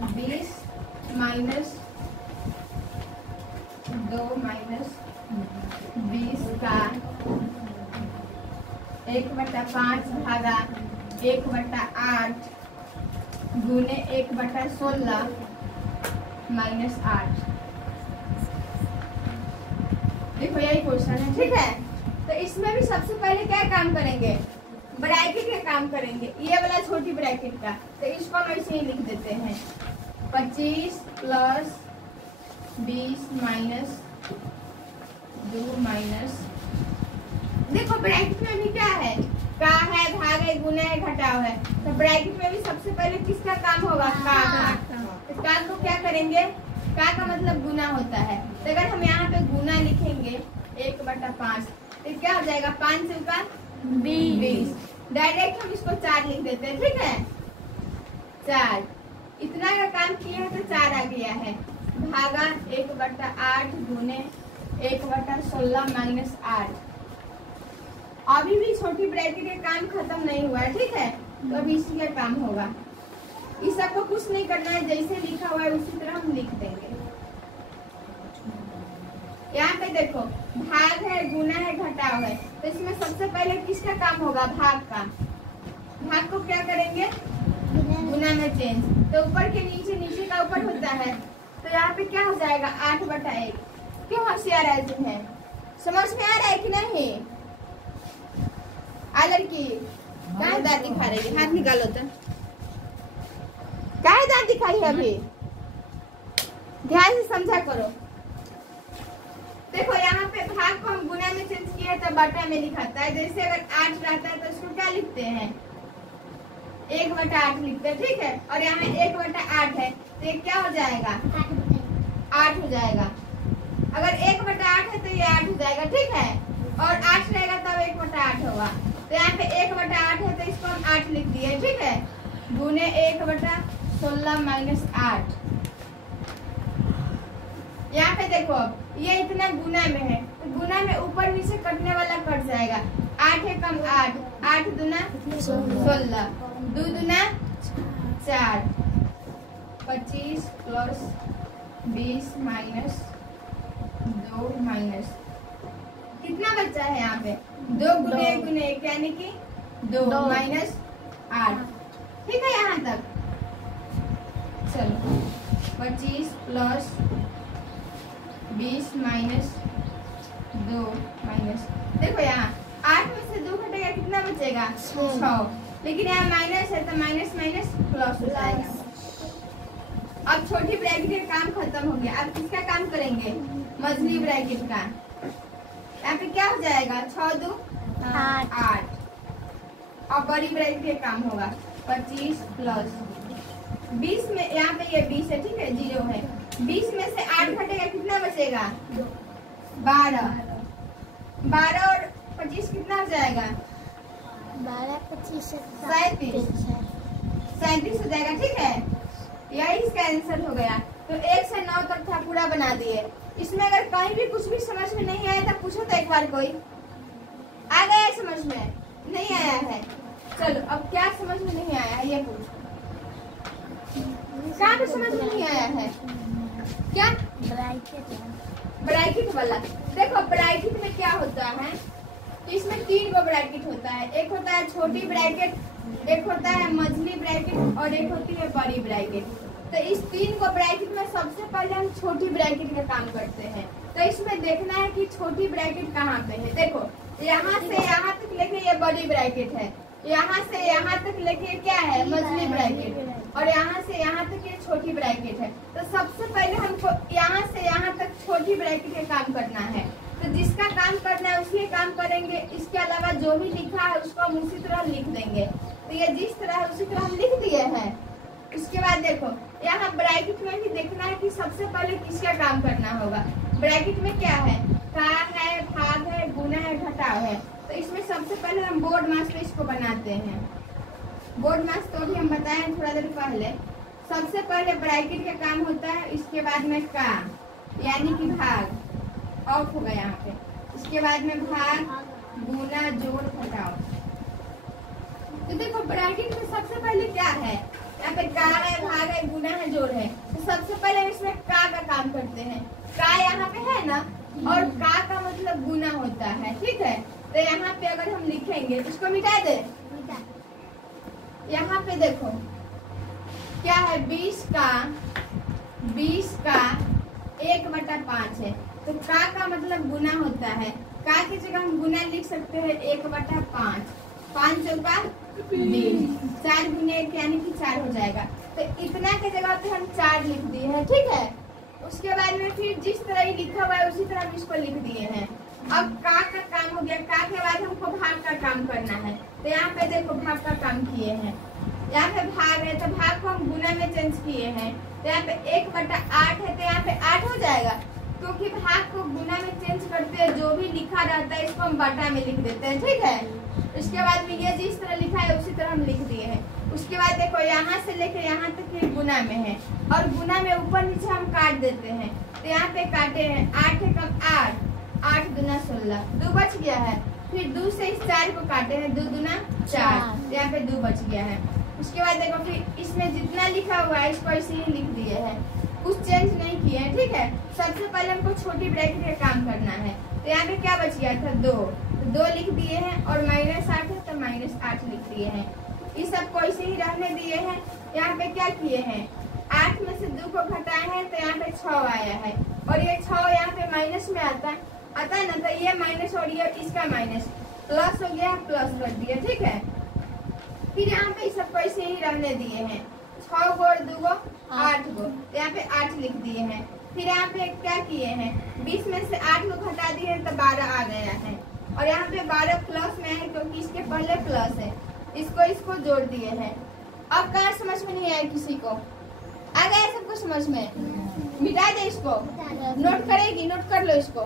20 minus 2 minus 20 का 1/5 भागा 1/8 गुने 1/16 माइनस 8। देखो यही क्वेश्चन है, ठीक है। तो इसमें भी सबसे पहले क्या काम करेंगे, ब्रैकेट का काम करेंगे, ये वाला छोटी ब्रैकेट का। तो इसको हम ऐसे ही लिख देते हैं 25 प्लस 20 माइनस 2 माइनस, देखो ब्रैकेट में भी क्या है, का है, भाग है, गुना है, घटाव है। तो ब्रैकेट में भी सबसे पहले किसका काम होगा, का। तो का को क्या करेंगे, का मतलब गुना होता है। तो अगर हम यहाँ पे गुना लिखेंगे 1/5 तो क्या हो जाएगा, 5 चौका 20। डायरेक्ट हम इसको 4 लिख देते हैं, ठीक है। 4 इतना का काम किया है तो 4 आ गया है, भागा 1/8 गुने 1/16 माइनस 8। अभी भी छोटी ब्रैकेट का काम खत्म नहीं हुआ है, ठीक है। तो अभी इसी का काम होगा। इस सबको कुछ नहीं करना है, जैसे लिखा हुआ है उसी तरह हम लिख देंगे। यहाँ पे देखो भाग है, गुना है, घटाव है। तो इसमें सबसे पहले किसका काम होगा, भाग का। भाग को क्या करेंगे, गुना में चेंज। तो ऊपर के नीचे, नीचे का ऊपर होता है। तो यहाँ पे क्या हो जाएगा 8/1। क्यों होशियार है तुम्हें, समझ में आ रहा है कि नहीं। आ लड़की कहाँ दांत दिखा रही है, हाथ निकालो तो। काहे दांत दिखाई है अभी, ध्यान से समझा करो। देखो यहाँ पे भाग को हम गुना में चेंज किया तो बटा में लिखाता है। जैसे अगर 8 रहता है तो इसको क्या लिखते हैं, 1/8 लिखते हैं, ठीक है। और यहाँ 1/8 है तो ये क्या हो जाएगा, 8 हो जाएगा। अगर 1/8 है तो ये 8 हो जाएगा, ठीक है। और 8 रहेगा तब 1/8 होगा। तो यहाँ पे 1/8 है तो इसको हम 8 लिख दिए, ठीक है। गुने 1/16 माइनस 8। यहाँ पे देखो ये इतना गुना में है तो गुना में ऊपर नीचे कटने वाला कट जाएगा। 8 है कम 8, 8 दूना 16, 2 दूना 4, 25 प्लस 20 माइनस 2 माइनस कितना बच्चा है यहाँ पे, 2 गुने 1 गुने 1 यानी कि 2 माइनस 8, ठीक है यहाँ तक। चलो 25 प्लस 20 माइनस 2 माइनस, देखो यहाँ 8 में से 2 घटेगा कितना बचेगा 6, लेकिन यहाँ माइनस है तो माइनस माइनस प्लस हो जाएगा। अब छोटी ब्रैकेट का काम खत्म हो गया। अब किसका काम करेंगे, मझली ब्रैकेट का। यहाँ पे क्या हो जाएगा 6 2 8। अब बड़ी ब्रैकेट का काम होगा 25 प्लस 20 में, यहाँ पे ये 20 है, ठीक है, 0 है। 20 में से 8 घटेगा कितना बचेगा 12। 12 और 25 कितना हो जाएगा 12 25 37 हो जाएगा, ठीक है। यही इसका आंसर हो गया। तो 1 से 9 तक था पूरा बना दिए। इसमें अगर कहीं भी कुछ भी समझ में नहीं आया तो पूछो तो एक बार, कोई आ गया है समझ में, नहीं आया है। चलो अब क्या समझ में नहीं आया है ये पूछो, क्या भी समझ में नहीं आया है, क्या ब्रैकेट वाला। देखो ब्रैकेट में क्या होता है, तो इसमें 3 गो ब्रैकेट होता है। एक होता है छोटी ब्रैकेट, एक होता है मझली ब्रैकेट और एक होती है बड़ी ब्रैकेट। तो इस 3 गो ब्रैकेट में सबसे पहले हम छोटी ब्रैकेट का काम करते हैं। तो इसमें देखना है कि छोटी ब्रैकेट कहाँ पे है। देखो यहाँ से यहाँ तक लेके ये बड़ी ब्रैकेट है, यहाँ से यहाँ तक लेके क्या है मझली ब्रैकेट, और यहाँ से यहाँ तक ये छोटी ब्रैकेट है। तो सबसे पहले हमको यहाँ से यहाँ तक छोटी ब्रैकेट का काम करना है। तो जिसका काम करना है उसी काम करेंगे। इसके अलावा जो भी लिखा है उसको हम उसी तरह लिख देंगे। तो ये जिस तरह है उसी तरह हम लिख दिए हैं। उसके बाद देखो यहाँ ब्रैकेट में भी देखना है कि सबसे पहले किसका काम करना होगा। ब्रैकेट में क्या है, का है, भाग है, गुना है, घटाव है। तो इसमें सबसे पहले हम बोर्ड मास में इसको बनाते हैं। बोर्ड मास तो भी हम बताए थोड़ा देर पहले। सबसे पहले ब्रैकेट का काम होता है, इसके बाद में का यानी कि भाग ऑफ होगा यहाँ पे। इसके बाद में भाग, गुना, जोड़, घटाव। तो देखो ब्रैकेट में सबसे पहले क्या है, यहाँ पे का है, भाग है, गुना है, जोड़ है। लेते हैं। का यहाँ पे है ना, और का मतलब गुना होता है, ठीक है। तो यहाँ पे अगर हम लिखेंगे, इसको मिटा दे। यहाँ पे देखो क्या है, 20 का 1/5 है। तो का मतलब गुना होता है। का की जगह हम गुना लिख सकते हैं 1/5। 5 चौका 20, 4 गुने 1 यानी कि 4 हो जाएगा। तो इतना के जगह पे हम 4 लिख दिए हैं, ठीक है। उसके बाद में फिर जिस तरह ही लिखा हुआ है उसी तरह हम इसको लिख दिए हैं। अब का काम हो गया। का के बाद हमको भाग का काम करना है। तो यहाँ पे देखो भाग का काम किए हैं। यहाँ पे भाग है तो भाग को हम गुना में चेंज किए हैं। तो यहाँ पे 1/8 है तो यहाँ पे 8 हो जाएगा, क्योंकि भाग को गुना में चेंज करते हैं। जो भी लिखा रहता है इसको हम बटा में लिख देते हैं, ठीक है। उसके बाद में ये जिस तरह लिखा है उसी तरह हम लिख दिए हैं। उसके बाद देखो यहाँ से लेकर यहाँ तक ये गुना में है, और गुना में ऊपर नीचे हम काट देते हैं। तो यहाँ पे काटे हैं 8 है कब 8, 8 दूना 16, 2 बच गया है। फिर 2 से इस 4 को काटे हैं, 2 दूना 4, तो यहाँ पे 2 बच गया है। उसके बाद देखो फिर इसमें जितना लिखा हुआ है इसको ऐसे ही लिख दिए हैं, कुछ चेंज नहीं किए हैं, ठीक है। सबसे पहले हमको छोटी ब्रैकेट का काम करना है। तो यहाँ पे क्या बच गया था 2, तो 2 लिख दिए हैं, और -8 है तो -8 लिख दिए हैं। इस सब को ऐसे ही रहने दिए हैं। यहाँ पे क्या किए हैं, 8 में से 2 को घटाए हैं तो यहाँ पे 6 आया है, और ये 6 यहाँ पे माइनस में आता है ना। तो ये माइनस और ये इसका माइनस, प्लस हो गया, प्लस कर दिया, ठीक है। फिर यहाँ पे सब को ऐसे ही रहने दिए हैं। 6 और 2 को 8 को, तो यहाँ पे 8 लिख दिए हैं। फिर यहाँ पे क्या किए हैं, 20 में से 8 को घटा दिए हैं तो 12 आ गया है, और यहाँ पे 12 प्लस में है क्योंकि इसके पहले प्लस है। इसको जोड़ दिए हैं। अब कहाँ समझ में नहीं आया किसी को? आ गया सबको समझ में? मिटा दे इसको, नोट करेगी, नोट कर लो इसको।